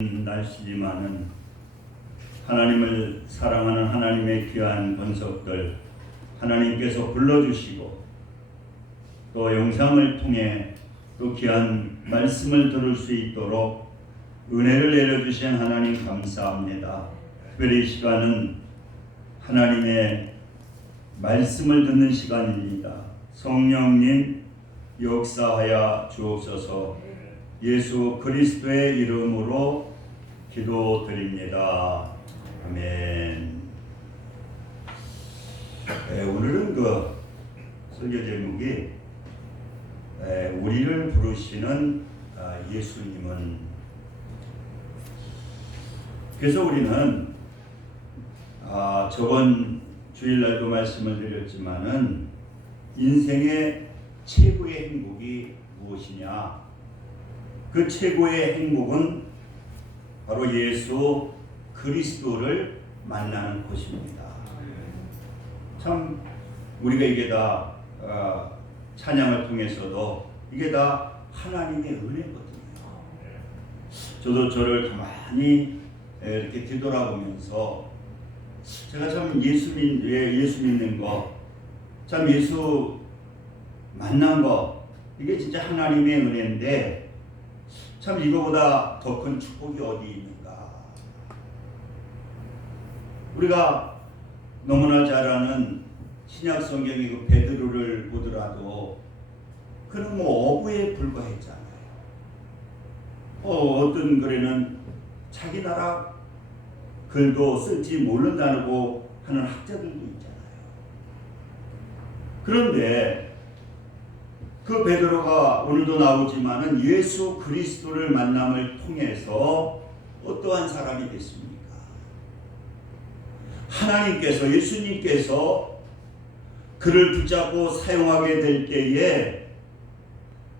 날씨지만은 하나님을 사랑하는 하나님의 귀한 권속들 하나님께서 불러주시고 또 영상을 통해 또 귀한 말씀을 들을 수 있도록 은혜를 내려주신 하나님 감사합니다. 특별히 이 시간은 하나님의 말씀을 듣는 시간입니다. 성령님 역사하여 주옵소서. 예수 그리스도의 이름으로 기도드립니다. 아멘. 오늘은 그 설교 제목이 우리를 부르시는 예수님은. 그래서 우리는 저번 주일날도 말씀을 드렸지만은 인생의 최고의 행복이 무엇이냐? 그 최고의 행복은 바로 예수 그리스도를 만나는 것입니다. 참 우리가 이게 다 찬양을 통해서도 이게 다 하나님의 은혜거든요. 저도 저를 가만히 이렇게 뒤돌아보면서 제가 참 예수 믿는 거, 참 예수 만난 거, 이게 진짜 하나님의 은혜인데 참 이거보다 더 큰 축복이 어디 있는가? 우리가 너무나 잘 아는 신약 성경의 그 베드로를 보더라도 그는 뭐 어부에 불과했잖아요. 어떤 글에는 자기 나라 글도 쓸지 모른다고 하는 학자들도 있잖아요. 그런데 그 베드로가 오늘도 나오지만은 예수 그리스도를 만남을 통해서 어떠한 사람이 됐습니까? 하나님께서, 예수님께서 그를 붙잡고 사용하게 될 때에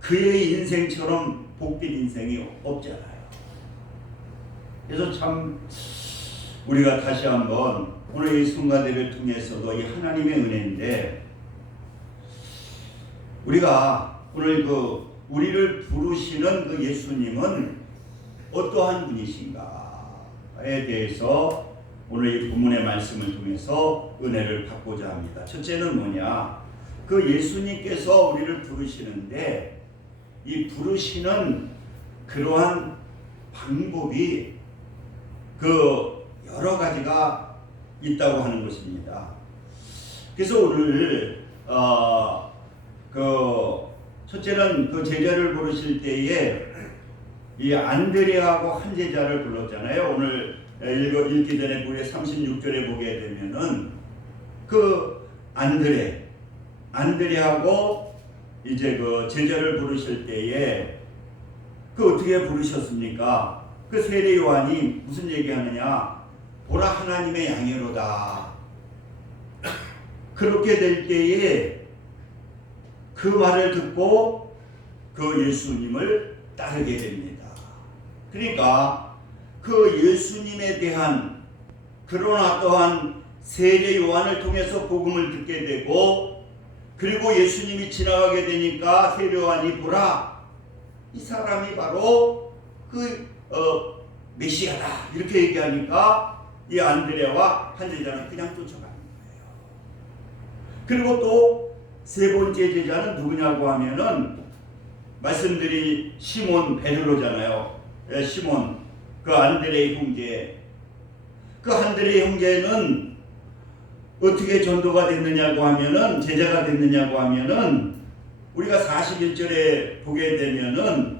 그의 인생처럼 복된 인생이 없잖아요. 그래서 참 우리가 다시 한번 오늘 이 순간들을 통해서도 이 하나님의 은혜인데, 우리가 오늘 우리를 부르시는 그 예수님은 어떠한 분이신가에 대해서 오늘 이 본문의 말씀을 통해서 은혜를 받고자 합니다. 첫째는 뭐냐? 그 예수님께서 우리를 부르시는데 이 부르시는 그러한 방법이 여러 가지가 있다고 하는 것입니다. 그래서 오늘 첫째는 그 제자를 부르실 때에 이 안드레하고 한 제자를 불렀잖아요. 오늘 읽기 전에 우리 36절에 보게 되면은 그 안드레하고 이제 그 제자를 부르실 때에 어떻게 부르셨습니까? 그 세례 요한이 무슨 얘기하느냐? 보라 하나님의 양이로다. 그렇게 될 때에 그 말을 듣고 그 예수님을 따르게 됩니다. 그러니까 그 예수님에 대한 그러나 또한 세례 요한을 통해서 복음을 듣게 되고, 그리고 예수님이 지나가게 되니까 세례 요한이 보라, 이 사람이 바로 메시아다 이렇게 얘기하니까 이 안드레와 한 제자는 그냥 쫓아가는 거예요. 그리고 또 세 번째 제자는 누구냐고 하면은 말씀드린 시몬 베드로잖아요. 시몬, 그 안드레의 형제. 그 안드레의 형제는 어떻게 전도가 됐느냐고 하면은, 제자가 됐느냐고 하면은 우리가 41절에 보게 되면은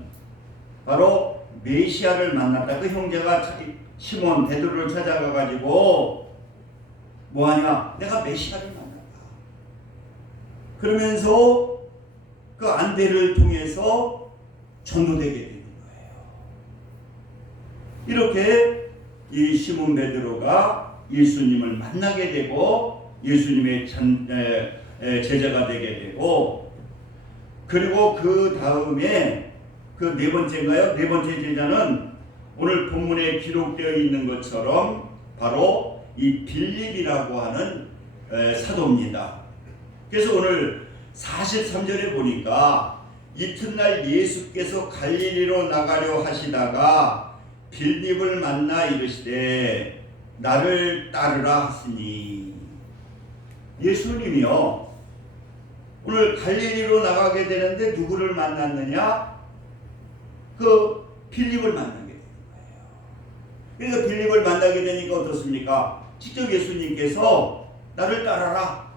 바로 메시아를 만났다. 그 형제가 시몬 베드로를 찾아가 가지고 뭐하냐? 내가 메시아를 만났다. 그러면서 그 안드레를 통해서 전도되게 되는 거예요. 이렇게 이 시몬 베드로가 예수님을 만나게 되고 예수님의 제자가 되게 되고, 그리고 그 다음에 그 네 번째인가요? 네 번째 제자는 오늘 본문에 기록되어 있는 것처럼 바로 이 빌립이라고 하는 사도입니다. 그래서 오늘 43절에 보니까 이튿날 예수께서 갈릴리로 나가려 하시다가 빌립을 만나 이르시되 나를 따르라 하시니. 예수님이요 오늘 갈릴리로 나가게 되는데 누구를 만났느냐? 그 빌립을 만나게 되는 거예요. 그래서 빌립을 만나게 되니까 어떻습니까? 직접 예수님께서 나를 따라라.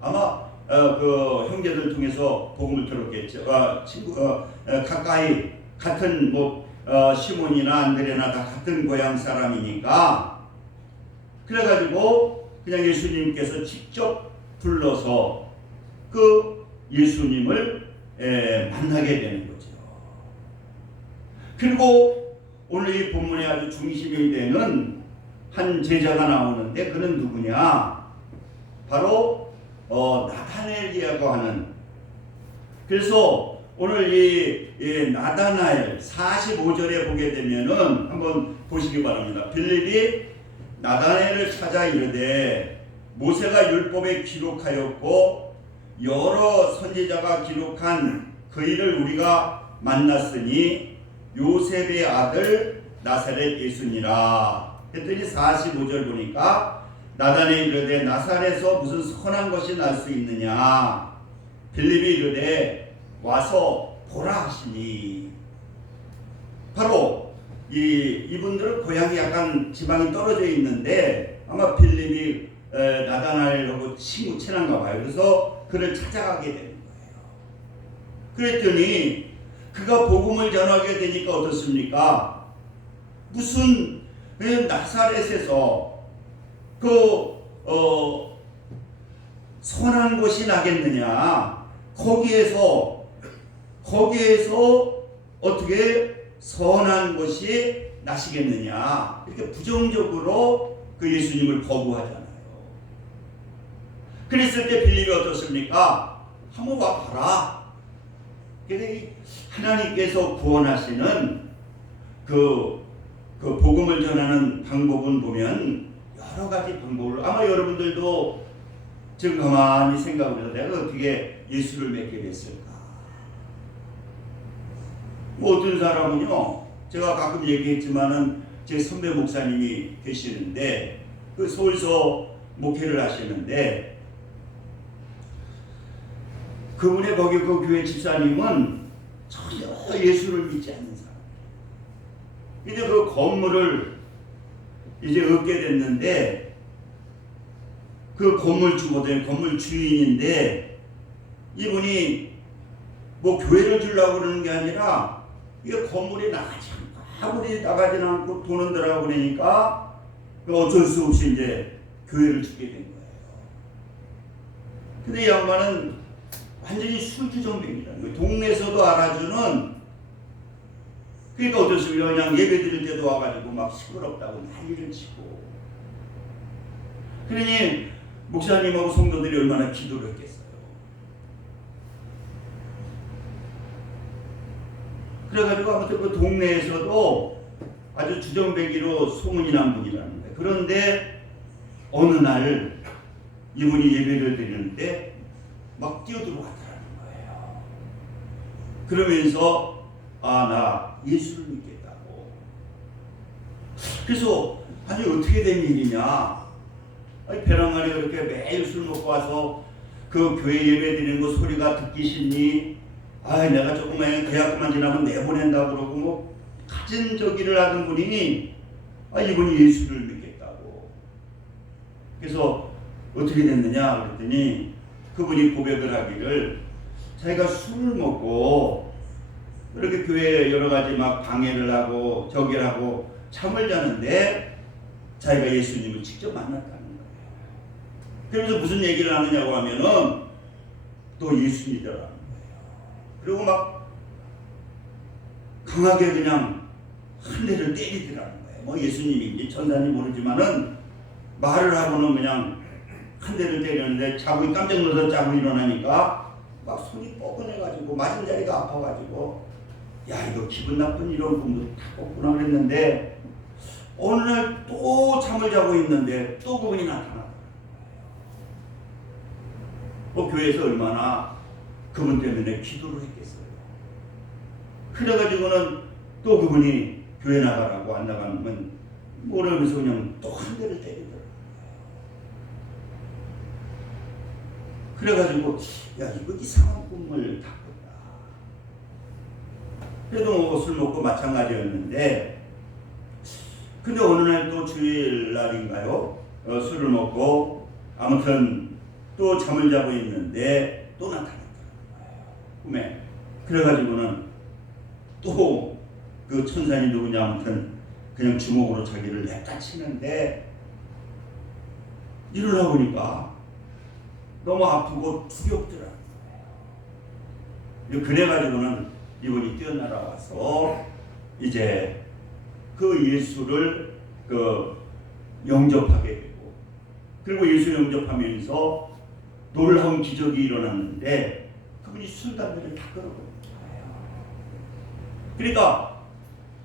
아마 그 형제들 통해서 복음을 들었겠죠. 가까이 같은 시몬이나 안드레나 다 같은 고향 사람이니까 그래가지고 그냥 예수님께서 직접 불러서 그 예수님을 만나게 되는 거죠. 그리고 오늘 이 본문에 아주 중심이 되는 한 제자가 나오는데 그는 누구냐? 바로 나다나엘이라고 하는. 그래서 오늘 이 나다나엘 45절에 보게 되면은 한번 보시기 바랍니다. 빌립이 나다나엘을 찾아 이르되 모세가 율법에 기록하였고 여러 선지자가 기록한 그 일을 우리가 만났으니 요셉의 아들 나사렛 예수니라 했더니 45절 보니까 나다나엘이 이르되 나사렛에서 무슨 선한 것이 날 수 있느냐? 빌립이 이르되 와서 보라 하시니. 바로 이분들은 고향이 약간 지방이 떨어져 있는데 아마 빌립이 나다나엘하고 친한가 봐요. 그래서 그를 찾아가게 되는 거예요. 그랬더니 그가 복음을 전하게 되니까 어떻습니까? 무슨 나사렛에서 선한 것이 나겠느냐? 거기에서 어떻게 선한 것이 나시겠느냐? 이렇게 부정적으로 그 예수님을 거부하잖아요. 그랬을 때 빌립이 어떻습니까? 한번 와봐라. 하나님께서 구원하시는 그 복음을 전하는 방법은 보면 여러 가지 방법을 아마 여러분들도 지금 가만히 생각을 해서 내가 어떻게 예수를 믿게 됐을까? 어떤 사람은요, 제가 가끔 얘기했지만은 제 선배 목사님이 계시는데 그 서울서 목회를 하시는데 그분의 거기 그 교회 집사님은 전혀 예수를 믿지 않는 사람. 근데 그 건물을 이제 얻게 됐는데 그 건물 주거든, 건물 주인인데 이분이 교회를 주려고 그러는 게 아니라 이게 건물이 나가지 않고 아무리 나가지는 않고 돈은 들어가고 그러니까 어쩔 수 없이 이제 교회를 주게 된 거예요. 근데 이 양반은 완전히 술주정뱅이라는 거예요. 동네에서도 알아주는. 그러니까 어떻습니까? 그냥 예배 드릴 때도 와가지고 막 시끄럽다고 난리를 치고. 그러니 목사님하고 성도들이 얼마나 기도를 했겠어요. 그래가지고 아무튼 그 동네에서도 아주 주정뱅이로 소문이 난 분이라는 거예요. 그런데 어느 날 이분이 예배를 드리는데 막 뛰어들어왔다는 거예요. 그러면서 나 예수를 믿겠다고. 그래서 아니 어떻게 된 일이냐? 벼랑간에 그렇게 매일 술 먹고 와서 그 교회 예배 드리는 거 소리가 듣기 싫니? 내가 조금만 계약만 지나면 내보낸다 그러고 가진 저기를 하던 분이니 이분이 예수를 믿겠다고. 그래서 어떻게 됐느냐 그랬더니 그분이 고백을 하기를 자기가 술을 먹고 그렇게 교회에 여러 가지 막 방해를 하고 저기를 하고 잠을 자는데 자기가 예수님을 직접 만났다는 거예요. 그래서 무슨 얘기를 하느냐고 하면은 또 예수 믿으라는 거예요. 그리고 막 강하게 그냥 한 대를 때리더라는 거예요. 예수님인지 천사인지 모르지만은 말을 하고는 그냥 한 대를 때리는데 자고 깜짝 놀라서 자고 일어나니까 막 손이 뻐근해가지고 맞은 자리가 아파가지고 이거 기분 나쁜 이런 꿈도 다 꿨구나 그랬는데 어느 날 또 잠을 자고 있는데 또 그분이 나타나더라고요. 교회에서 얼마나 그분 때문에 기도를 했겠어요. 그래가지고는 또 그분이 교회 나가라고 안 나가면 모르면서 그냥 또 한 대를 때리더라고요. 그래가지고 야 이거 이상한 꿈을 다 꿨다. 그래도 뭐 술 먹고 마찬가지였는데 근데 어느 날 또 주일날인가요? 술을 먹고 아무튼 또 잠을 자고 있는데 또 나타났더라고요. 꿈에. 그래가지고는 또 그 천사니 누구냐 아무튼 그냥 주먹으로 자기를 냅다 치는데 일어나 보니까 너무 아프고 두렵더라고요. 그래가지고는 이분이 뛰어날아와서 이제 그 예수를 영접하게 되고 그리고 예수 영접하면서 놀라운 기적이 일어났는데 그분이 술, 담배를 다 끊어버린 거예요. 그러니까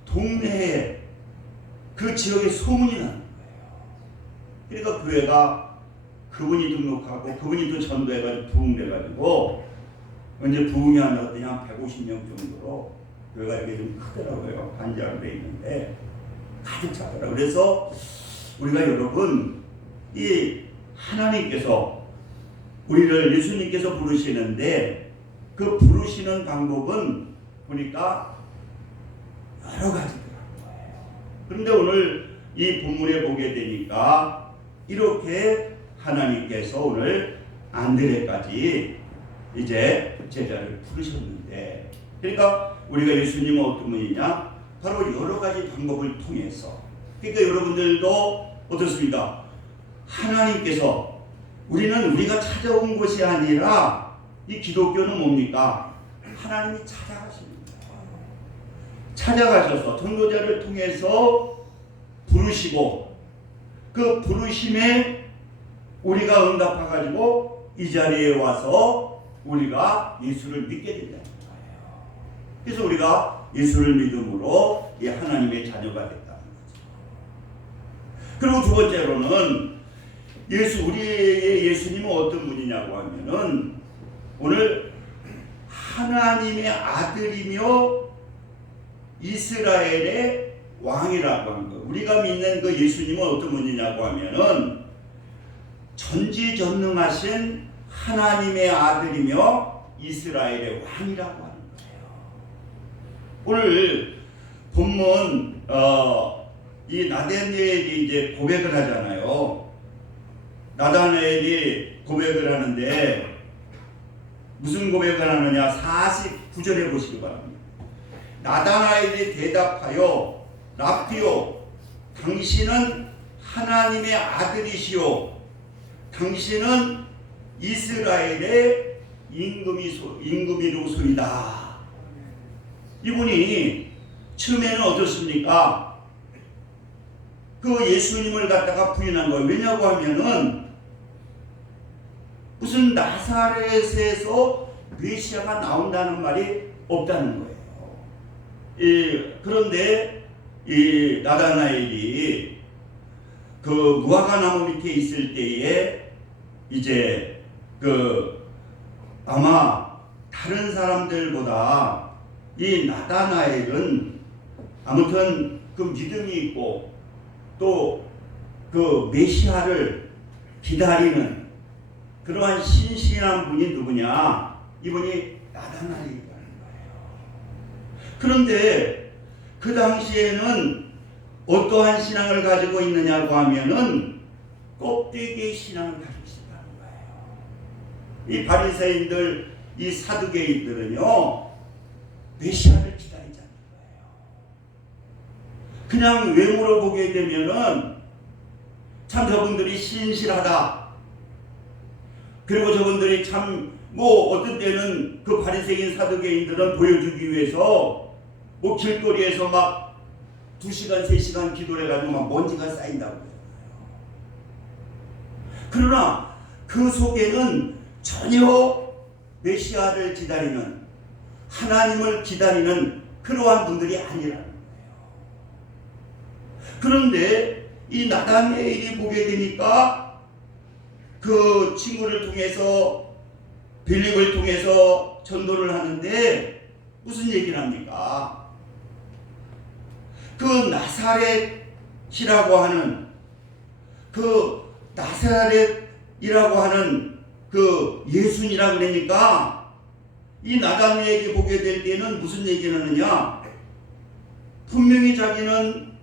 동네에 그 지역에 소문이 나는 거예요. 그러니까 교회가 그분이 등록하고 그분이 또 전도해가지고 부흥돼가지고 이제 부흥이 안 나갔더니 한 150명 정도로 교회가 이렇게 좀 크더라고요. 반지하로 돼 있는데 가득 차더라고요. 그래서 우리가 여러분 이 하나님께서 우리를 예수님께서 부르시는데 그 부르시는 방법은 보니까 여러 가지더라고요. 그런데 오늘 이 본문에 보게 되니까 이렇게 하나님께서 오늘 안드레까지 이제 제자를 부르셨는데 그러니까 우리가 예수님은 어떤 분이냐? 바로 여러 가지 방법을 통해서 그러니까 여러분들도 어떻습니까? 하나님께서 우리는 우리가 찾아온 것이 아니라 이 기독교는 뭡니까? 하나님이 찾아가십니다. 찾아가셔서 전도자를 통해서 부르시고 그 부르심에 우리가 응답해가지고 이 자리에 와서 우리가 예수를 믿게 된다는 거예요. 그래서 우리가 예수를 믿음으로 이 하나님의 자녀가 됐다는 거죠. 그리고 두 번째로는 우리의 예수님은 어떤 분이냐고 하면은 오늘 하나님의 아들이며 이스라엘의 왕이라고 하는 거예요. 우리가 믿는 그 예수님은 어떤 분이냐고 하면은 전지전능하신 하나님의 아들이며 이스라엘의 왕이라고 하는 거예요. 오늘 본문 이 나다나엘이 이제 고백을 하잖아요. 나다나엘이 고백을 하는데 무슨 고백을 하느냐? 49절에 보시기 바랍니다. 나다나엘이 대답하여 라피요 당신은 하나님의 아들이시오 당신은 이스라엘의 임금이로소이다. 이분이 처음에는 어떻습니까? 그 예수님을 갖다가 부인한 거예요. 왜냐고 하면은 무슨 나사렛에서 메시아가 나온다는 말이 없다는 거예요. 그런데 이 나다나엘이 그 무화과 나무 밑에 있을 때에 이제 아마 다른 사람들보다 이 나다나엘은 아무튼 그 믿음이 있고 또 그 메시아를 기다리는 그러한 신실한 분이 누구냐? 이분이 나다나엘이라는 거예요. 그런데 그 당시에는 어떠한 신앙을 가지고 있느냐고 하면은 껍데기의 신앙을 가지고 있었다는 거예요. 이 바리새인들, 이 사두개인들은요 메시아를 기다리지 않는 거예요. 그냥 외모로 보게 되면은 참 저분들이 신실하다. 그리고 저분들이 참 어떤 때는 그 바리새인 사두개인들은 보여주기 위해서 길거리에서 막 2시간, 3시간 기도를 해가지고 막 먼지가 쌓인다고 그래요. 그러나 그 속에는 전혀 메시아를 기다리는 하나님을 기다리는 그러한 분들이 아니라는 거예요. 그런데 이 나다나엘이 보게 되니까 그 친구를 통해서 빌립을 통해서 전도를 하는데 무슨 얘기를 합니까? 그 나사렛이라고 하는 그 나사렛이라고 하는 그 예수니라 그러니까 이 나다나엘에게 보게 될 때는 무슨 얘기를 하느냐? 분명히 자기는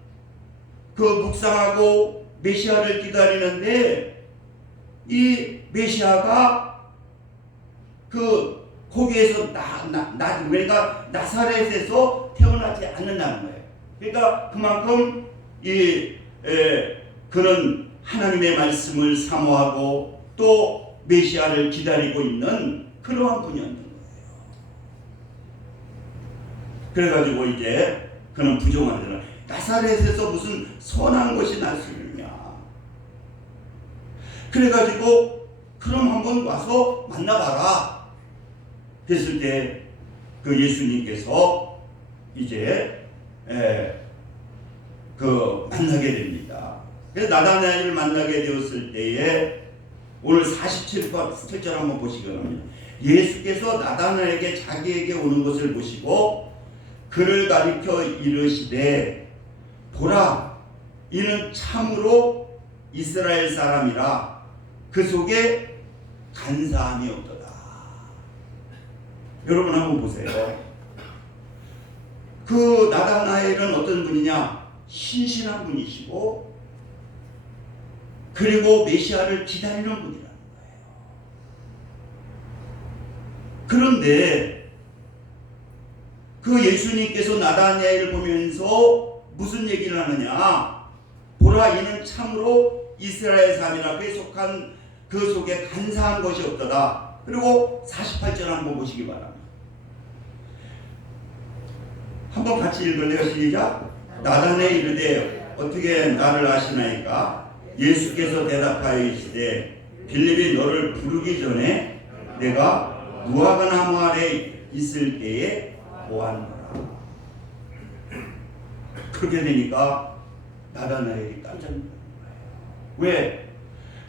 그 묵상하고 메시아를 기다리는데 이 메시아가 그 거기에서 그러니까 나사렛에서 태어나지 않는다는 거예요. 그러니까 그만큼 그는 하나님의 말씀을 사모하고 또 메시아를 기다리고 있는 그러한 분이었는 거예요. 그래가지고 이제 그는 부정하잖아. 나사렛에서 무슨 선한 것이 날 수 있느냐. 그래가지고 그럼 한번 와서 만나봐라. 그랬을 때 그 예수님께서 이제 그 만나게 됩니다. 그래서 나다나엘을 만나게 되었을 때에 오늘 47절 한번 보시기 바랍니다. 예수께서 나다나엘에게 자기에게 오는 것을 보시고 그를 가리켜 이르시되 보라 이는 참으로 이스라엘 사람이라 그 속에 간사함이 없도다. 여러분 한번 보세요. 그 나다나엘은 어떤 분이냐? 신실한 분이시고 그리고 메시아를 기다리는 분이라는 거예요. 그런데 그 예수님께서 나다나엘을 보면서 무슨 얘기를 하느냐? 보라 이는 참으로 이스라엘 사람이라 그에 속한 그 속에 간사한 것이 없도다. 그리고 48절 한번 보시기 바랍니다. 한번 같이 읽을래요? 시작. 나다나엘이 이르되 어떻게 나를 아시나이까? 예수께서 대답하여 이르시되 빌립이 너를 부르기 전에 내가 무화과 나무 아래 있을 때에 보았노라. 그렇게 되니까 나다나엘이 깜짝 놀란 거예요. 왜?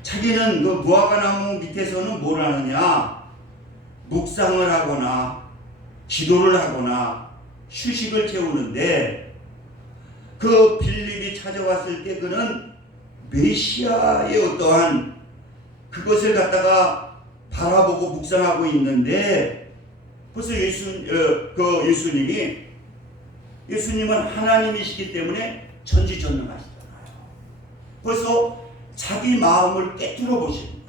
자기는 그 무화과 나무 밑에서는 뭘 하느냐? 묵상을 하거나 기도를 하거나 휴식을 채우는데 그 빌립이 찾아왔을 때 그는 메시아의 어떠한 그것을 갖다가 바라보고 묵상하고 있는데 벌써 예수님은 하나님이시기 때문에 전지전능하시잖아요. 벌써 자기 마음을 깨트려 보시는 거예요.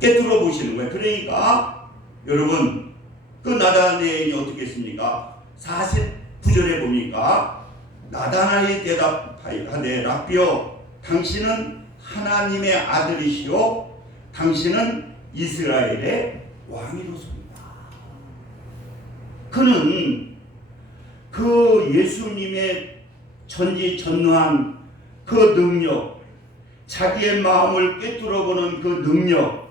깨트려 보시는 거예요. 그러니까 여러분 그 나다나엘이 어떻게 했습니까? 49절에 보니까 나다나엘이 대답하되 라비여 당신은 하나님의 아들이시오 당신은 이스라엘의 왕이로소이다. 그는 그 예수님의 전지전능한 그 능력, 자기의 마음을 꿰뚫어보는 그 능력,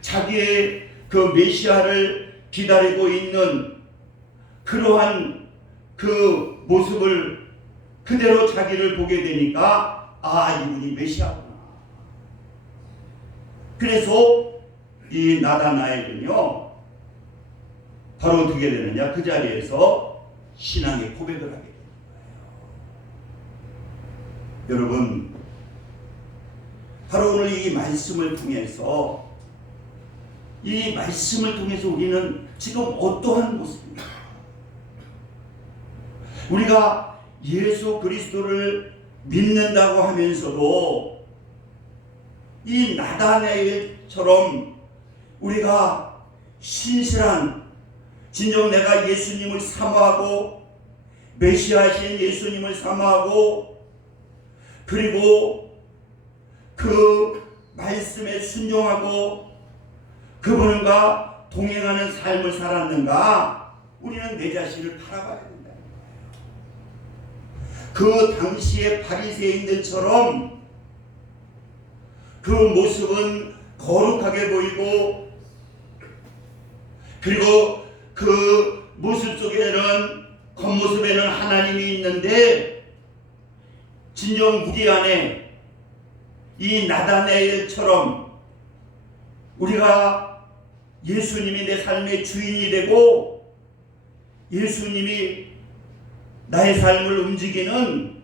자기의 그 메시아를 기다리고 있는 그러한 그 모습을 그대로 자기를 보게 되니까 이분이 메시아구나. 그래서 이 나다나엘은요 바로 어떻게 되느냐? 그 자리에서 신앙의 고백을 하게 되는 거예요. 여러분 바로 오늘 이 말씀을 통해서 우리는 지금 어떠한 모습입니까? 우리가 예수 그리스도를 믿는다고 하면서도 이 나다나엘처럼 우리가 신실한 진정 내가 예수님을 사모하고 메시아신 예수님을 사모하고 그리고 그 말씀에 순종하고 그분과 동행하는 삶을 살았는가? 우리는 내 자신을 바라봐야 된다는 거예요. 그 당시의 바리새인들처럼 그 모습은 거룩하게 보이고 그리고 그 모습 속에는 겉모습에는 하나님이 있는데 진정 우리 안에 이 나다나엘처럼 우리가 예수님이 내 삶의 주인이 되고 예수님이 나의 삶을 움직이는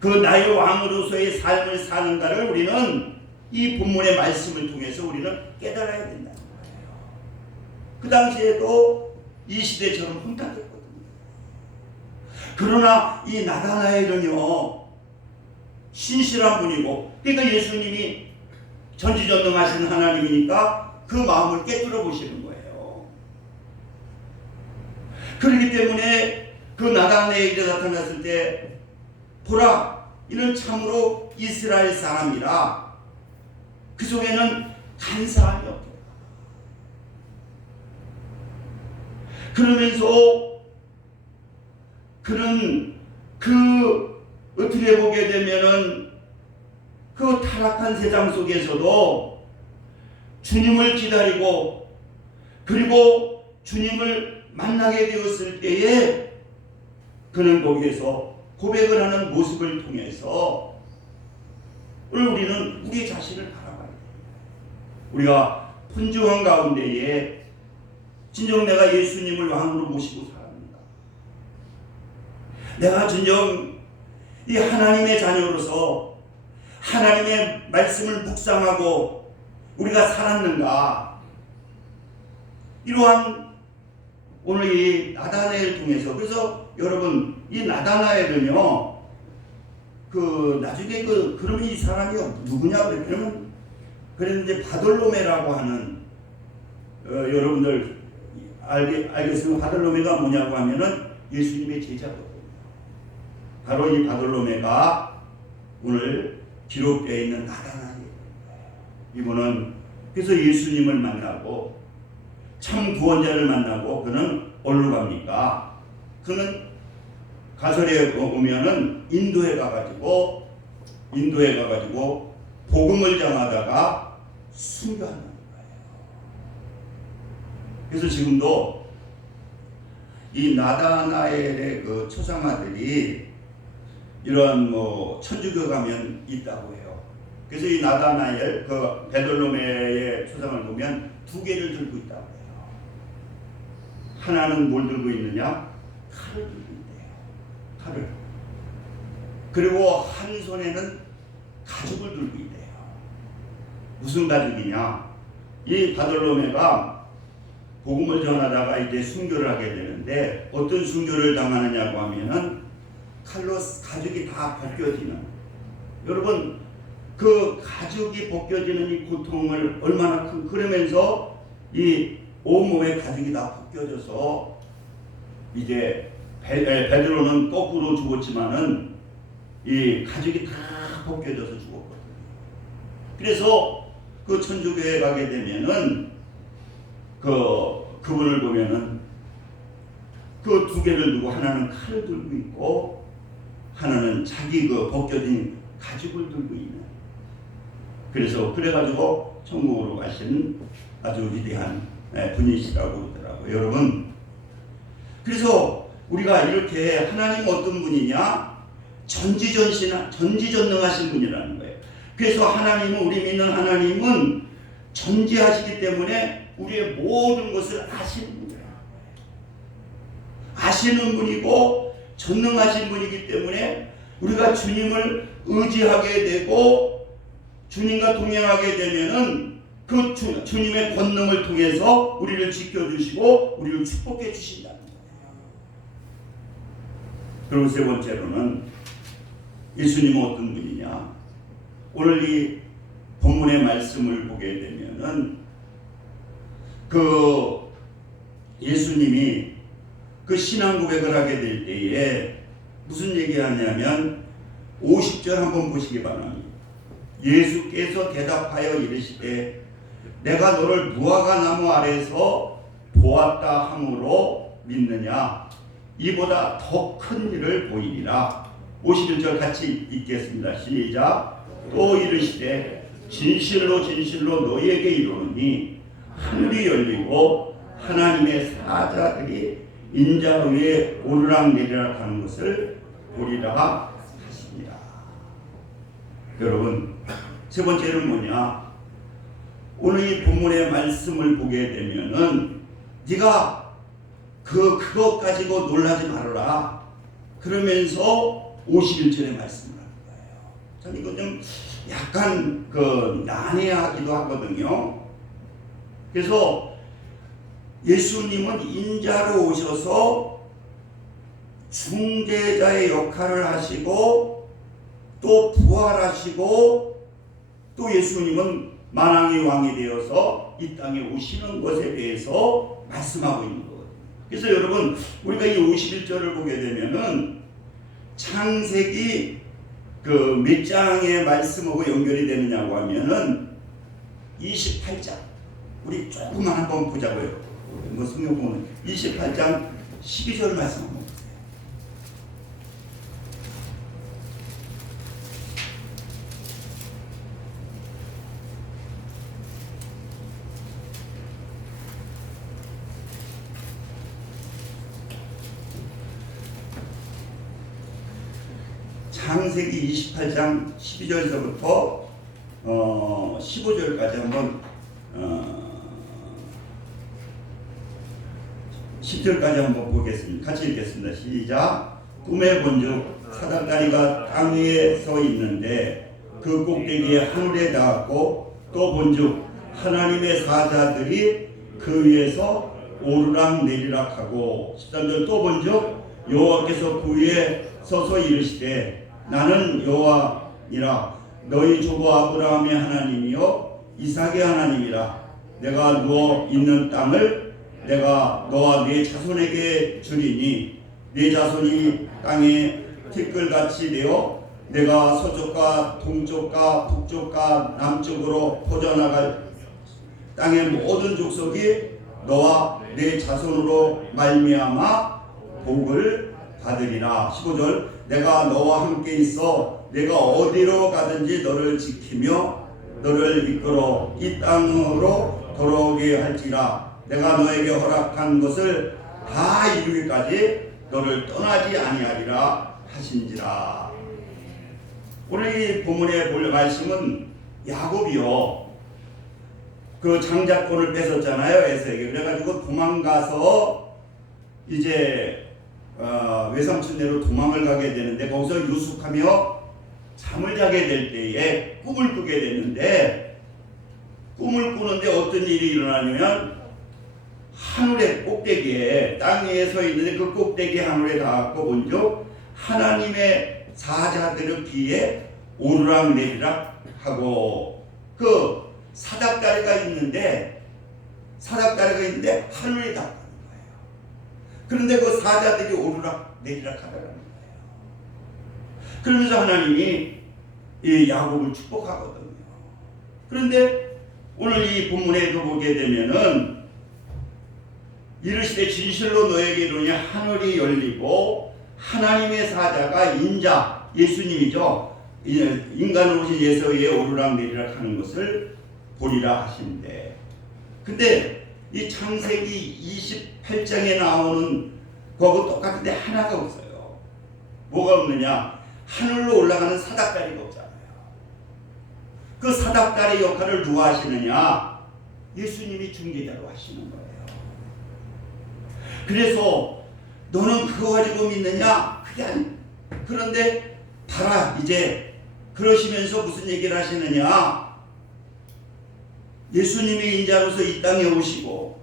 그 나의 왕으로서의 삶을 사는가를 우리는 이 본문의 말씀을 통해서 우리는 깨달아야 된다는 거예요. 그 당시에도 이 시대처럼 혼탁했거든요. 그러나 이 나다나엘은요, 신실한 분이고, 그러니까 예수님이 전지전능하신 하나님이니까 그 마음을 깨뜨려 보시는 거예요. 그렇기 때문에 그 나다나엘이 나타났을 때, 보라, 이는 참으로 이스라엘 사람이라. 그 속에는 간사함이 없다. 그러면서 그는 어떻게 보게 되면은 그 타락한 세상 속에서도 주님을 기다리고 그리고 주님을 만나게 되었을 때에 그는 거기에서 고백을 하는 모습을 통해서 우리는 우리 자신을 바라봐야 돼요. 우리가 분주한 가운데에 진정 내가 예수님을 왕으로 모시고 살았는가? 내가 진정 이 하나님의 자녀로서 하나님의 말씀을 묵상하고 우리가 살았는가? 이러한 오늘 이 나다나엘을 통해서, 그래서 여러분 이 나다나엘은요, 나중에 그러면 이 사람이 누구냐 그러면 그랬는데 바돌로메라고 하는 여러분들 알겠으면 바돌로메가 뭐냐고 하면은 예수님의 제자거든요. 바로 이 바돌로메가 오늘 기록되어 있는 나다나엘이에요. 이분은 그래서 예수님을 만나고 참 구원자를 만나고 그는 어디로 갑니까? 그는 가설에 오면은 인도에 가가지고 복음을 전하다가 순교하는 거예요. 그래서 지금도 이 나다나엘의 그 초상화들이 이런 천주교 가면 있다고 해요. 그래서 이 나다나엘 그 베들로메의 초상을 보면 두 개를 들고 있다고 해요. 하나는 뭘 들고 있느냐? 칼을 들고 있대요. 칼을. 그리고 한 손에는 가죽을 들고 있대요. 무슨 가죽이냐? 이 바돌로메가 복음을 전하다가 이제 순교를 하게 되는데 어떤 순교를 당하느냐고 하면은 칼로 가죽이 다 벗겨지는, 여러분 그 가죽이 벗겨지는 이 고통을 얼마나 그러면서 이 온몸에 가죽이 다 벗겨져서 이제 베드로는 거꾸로 죽었지만은 이 가죽이 다 벗겨져서 죽었거든요. 그래서 그 천주교에 가게 되면은 그분을 보면은 그 두 개를 두고 하나는 칼을 들고 있고 하나는 자기 그 벗겨진 가죽을 들고 있는, 그래서 그래가지고 천국으로 가신 아주 위대한 분이시라고 그러더라고요. 여러분, 그래서 우리가 이렇게 하나님 어떤 분이냐? 전지전능하신 분이라는 거예요. 그래서 하나님은, 우리 믿는 하나님은 전지하시기 때문에 우리의 모든 것을 아시는 분이에요. 아시는 분이고 전능하신 분이기 때문에 우리가 주님을 의지하게 되고 주님과 동행하게 되면은 그 주님의 권능을 통해서 우리를 지켜주시고 우리를 축복해 주신다는 거예요. 그리고 세 번째로는 예수님은 어떤 분이냐? 오늘 이 본문의 말씀을 보게 되면은 그 예수님이 그 신앙 고백을 하게 될 때에 무슨 얘기하냐면 50절 한번 보시기 바랍니다. 예수께서 대답하여 이르시되 내가 너를 무화과 나무 아래서 보았다 함으로 믿느냐? 이보다 더 큰 일을 보이리라. 51절 같이 읽겠습니다. 시작. 또 이르시되 진실로 진실로 너희에게 이르노니 하늘이 열리고 하나님의 사자들이 인자 위에 오르락내리락 하는 것을 보리라 하십니다. 여러분, 세 번째는 뭐냐? 오늘 이 본문의 말씀을 보게 되면은 네가 그것 가지고 놀라지 말아라. 그러면서 51절의 말씀을 하는 거예요. 참 이거 좀 약간 난해하기도 하거든요. 그래서 예수님은 인자로 오셔서 중재자의 역할을 하시고 또 부활하시고 또 예수님은 만왕의 왕이 되어서 이 땅에 오시는 것에 대해서 말씀하고 있는 거거든요. 그래서 여러분 우리가 이 51절을 보게 되면은 창세기 몇 장의 말씀하고 연결이 되느냐고 하면은 28장 우리 조금만 한번 보자고요. 뭐 성경 보면 28장 12절 말씀 한번 보세요. 창세기 28장 12절서부터 15절까지 한번 10절까지 한번 보겠습니다. 같이 읽겠습니다. 시작. 꿈에 본즉 사닥다리가 땅 위에 서 있는데 그 꼭대기에 하늘에 닿았고 또 본즉 하나님의 사자들이 그 위에서 오르락 내리락 하고 13절 또 본즉 여호와께서 그 위에 서서 이르시되 나는 여호와니라 너희 조부 아브라함의 하나님이요 이삭의 하나님이라 내가 누워 있는 땅을 내가 너와 네 자손에게 주리니 네 자손이 땅에 티끌같이 되어 내가 서쪽과 동쪽과 북쪽과 남쪽으로 퍼져나갈 땅의 모든 족속이 너와 네 자손으로 말미암아 복을 받으리라. 15절 내가 너와 함께 있어 내가 어디로 가든지 너를 지키며 너를 이끌어 이 땅으로 돌아오게 할지라. 내가 너에게 허락한 것을 다 이루기까지 너를 떠나지 아니하리라 하신지라. 오늘 이 본문에 볼 말씀은 야곱이요 그 장자권을 뺏었잖아요, 에서에게. 그래가지고 도망가서 이제 외삼촌네로 도망을 가게 되는데 거기서 유숙하며 잠을 자게 될 때에 꿈을 꾸게 됐는데 꿈을 꾸는데 어떤 일이 일어나냐면 하늘의 꼭대기에 땅 위에 서 있는데 그 꼭대기 하늘에 닿았고 본즉 하나님의 사자들의 귀에 오르락 내리락 하고 그 사닥다리가 있는데 하늘에 닿았다는 거예요. 그런데 그 사자들이 오르락 내리락 하더라는 거예요. 그러면서 하나님이 이 야곱을 축복하거든요. 그런데 오늘 이 본문에도 보게 되면은 이르시되 진실로 너에게 이르노니 하늘이 열리고 하나님의 사자가 인자 예수님이죠. 인간으로 오신 예수 위에 오르락 내리락 하는 것을 보리라 하신대. 근데 이 창세기 28장에 나오는 거하고 똑같은데 하나가 없어요. 뭐가 없느냐? 하늘로 올라가는 사닥다리가 없잖아요. 그 사닥다리 역할을 누가 하시느냐? 예수님이 중개자로 하시는 거예요. 그래서 너는 그거 가지고 믿느냐? 그게 아니. 그런데 봐라 이제 그러시면서 무슨 얘기를 하시느냐? 예수님이 인자로서 이 땅에 오시고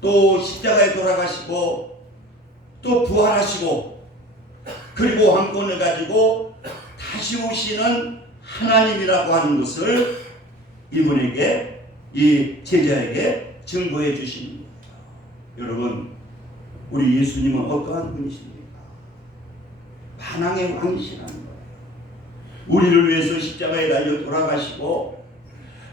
또 십자가에 돌아가시고 또 부활하시고 그리고 왕권을 가지고 다시 오시는 하나님이라고 하는 것을 이분에게 이 제자에게 증거해 주시는 거예요. 여러분 우리 예수님은 어떠한 분이십니까? 만왕의 왕이시라는 거예요. 우리를 위해서 십자가에 달려 돌아가시고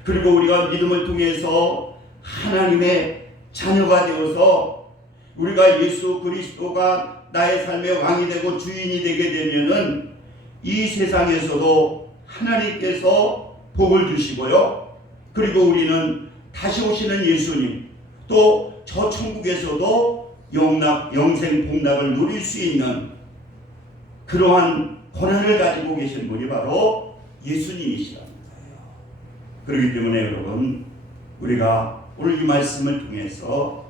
그리고 우리가 믿음을 통해서 하나님의 자녀가 되어서 우리가 예수 그리스도가 나의 삶의 왕이 되고 주인이 되게 되면은 이 세상에서도 하나님께서 복을 주시고요. 그리고 우리는 다시 오시는 예수님 또 저 천국에서도 영생 복락을 누릴 수 있는 그러한 권한을 가지고 계신 분이 바로 예수님이시라는 거예요. 그렇기 때문에 여러분 우리가 오늘 이 말씀을 통해서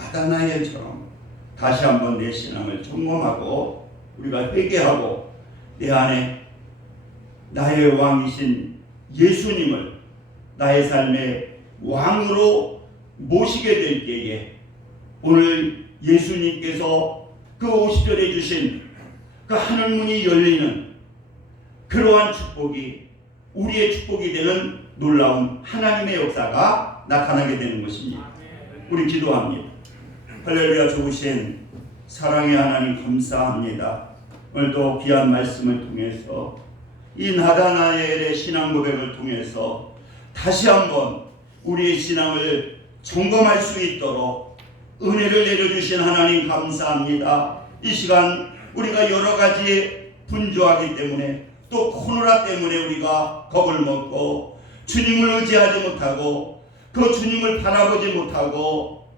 나다나엘처럼 다시 한번 내 신앙을 점검하고 우리가 회개하고 내 안에 나의 왕이신 예수님을 나의 삶의 왕으로 모시게 될 때에 오늘 예수님께서 그 50절에 주신 그 하늘문이 열리는 그러한 축복이 우리의 축복이 되는 놀라운 하나님의 역사가 나타나게 되는 것입니다. 우리 기도합니다. 할렐루야. 좋으신 사랑의 하나님 감사합니다. 오늘도 귀한 말씀을 통해서 이 나다나엘의 신앙 고백을 통해서 다시 한번 우리의 신앙을 점검할 수 있도록 은혜를 내려주신 하나님 감사합니다. 이 시간 우리가 여러 가지 분주하기 때문에 또 코로나 때문에 우리가 겁을 먹고 주님을 의지하지 못하고 그 주님을 바라보지 못하고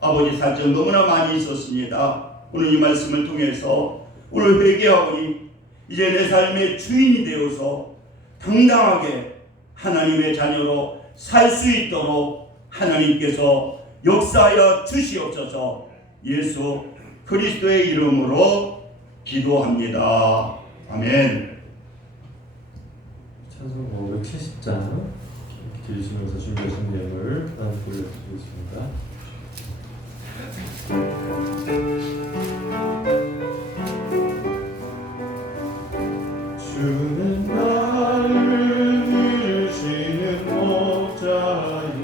아버지 사정 너무나 많이 있었습니다. 오늘 이 말씀을 통해서 오늘 회개하오니 이제 내 삶의 주인이 되어서 당당하게 하나님의 자녀로 살 수 있도록 하나님께서 역사하여 주시옵소서. 예수 그리스도의 이름으로 기도합니다. 아멘. 찬송 570장 들으시면서 준비하신 내용을 하나님 보여드리겠습니다. 주는 나를 들으시는 목자요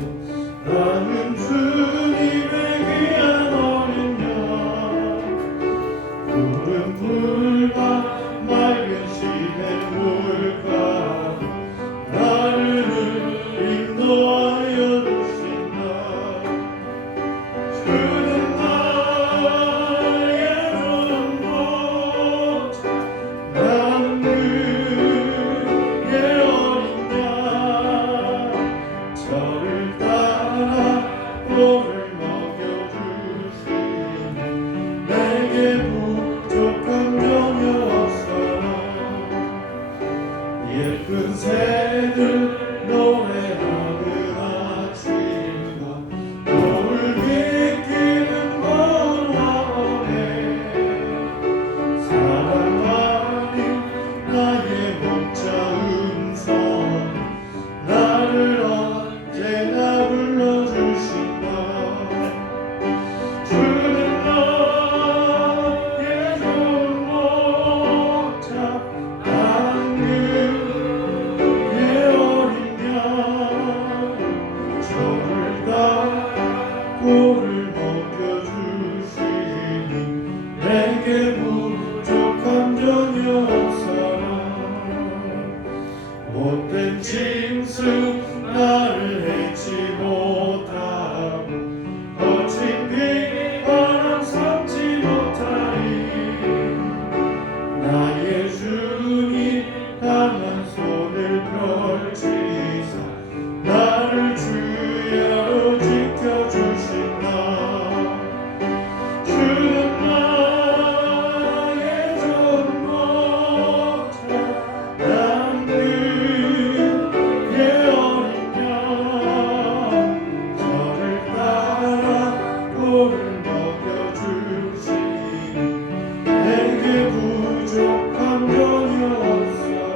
나는 주님의 귀한 어린 양 푸른 풀과 맑은 시냇 물가 나를 인도하여 주신다. 주는 나의 좋은 목자 나는 그의 어린 양 저를 따라 돌을 먹여주시니 내게 부족한 점이 없어라. 예쁜 새들 노래하는 아침과 노을 비키는 번화원에 사랑하니 나의 목자 음성 나를 언제나 불러주신다. 주는 나의 좋은 목자 나는 그의 어린 양 저를 따라 꼴을 먹여주시니 내게 부족한 점이 없어라. 못된 짐승 나를 해치 못하고 거친 비바람 삼지 못하리. 나의 주님 강한 손을 펼치사 나를 주야로 지켜주신다. 주는 나의 좋은 목자 나는 그의 어린 양 저를 따라 돌을 먹여주시니 내게 부족한 점이 없어라.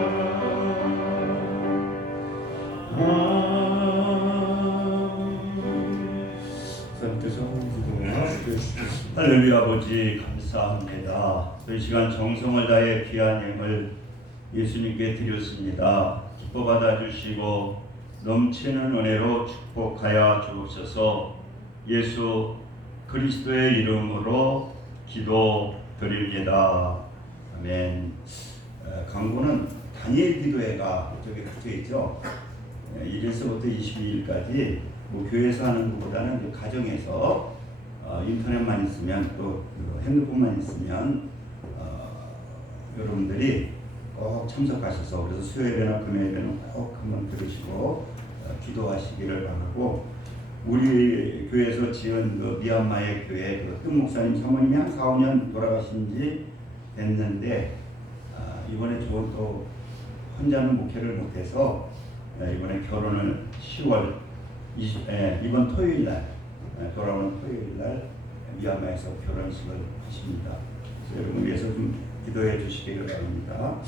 하나님께서 기도와 주시옵소서. 할렐루야. 아버지 감사합니다. 이 시간 정성을 다해 귀한 예물 예수님께 드렸습니다. 기뻐 받아주시고 넘치는 은혜로 축복하여 주옵소서. 예수 그리스도의 이름으로 기도드립니다. 아멘. 강구는 다니엘 기도회가 저기 붙어 있죠. 1일서부터 22일까지 뭐 교회에서 하는 것보다는 가정에서 인터넷만 있으면 또 핸드폰만 있으면 여러분들이 꼭 참석하셔서 그래서 수요일이나 금요일에는 꼭 한번 들으시고 기도하시기를 바라고 우리 교회에서 지은 그 미얀마의 교회 그 뜸 목사님 사모님이 한 4, 5년 돌아가신 지 됐는데 이번에 또 혼자는 목회를 못해서 이번에 결혼을 10월 이번 토요일 날 돌아오는 토요일 날 미얀마에서 결혼식을 하십니다. 그래서 여러분 위해서 좀 기도해 주시기를 바랍니다.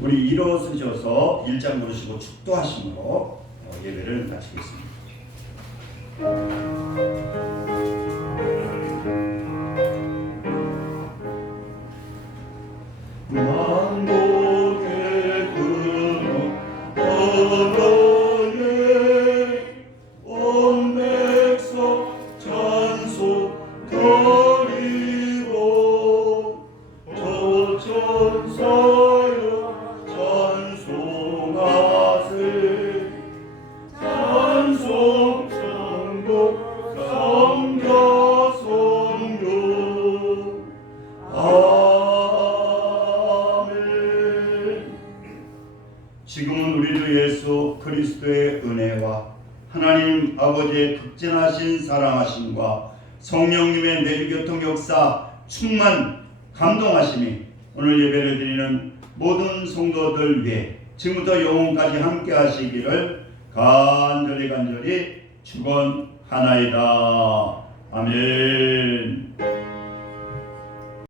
우리 일어서셔서 일장 부르시고 축도하심으로 예배를 마치겠습니다. 만복의 근원 언어에 온 백성 찬송하리로 저천사여 찬송하세 찬송 천국 성자 성교 지금은 우리 주 예수 그리스도의 은혜와 하나님 아버지의 극진하신 사랑하심과 성령님의 내주교통 역사 충만 감동하심이 오늘 예배를 드리는 모든 성도들 위해 지금부터 영원까지 함께 하시기를 간절히 축원하나이다. 아멘.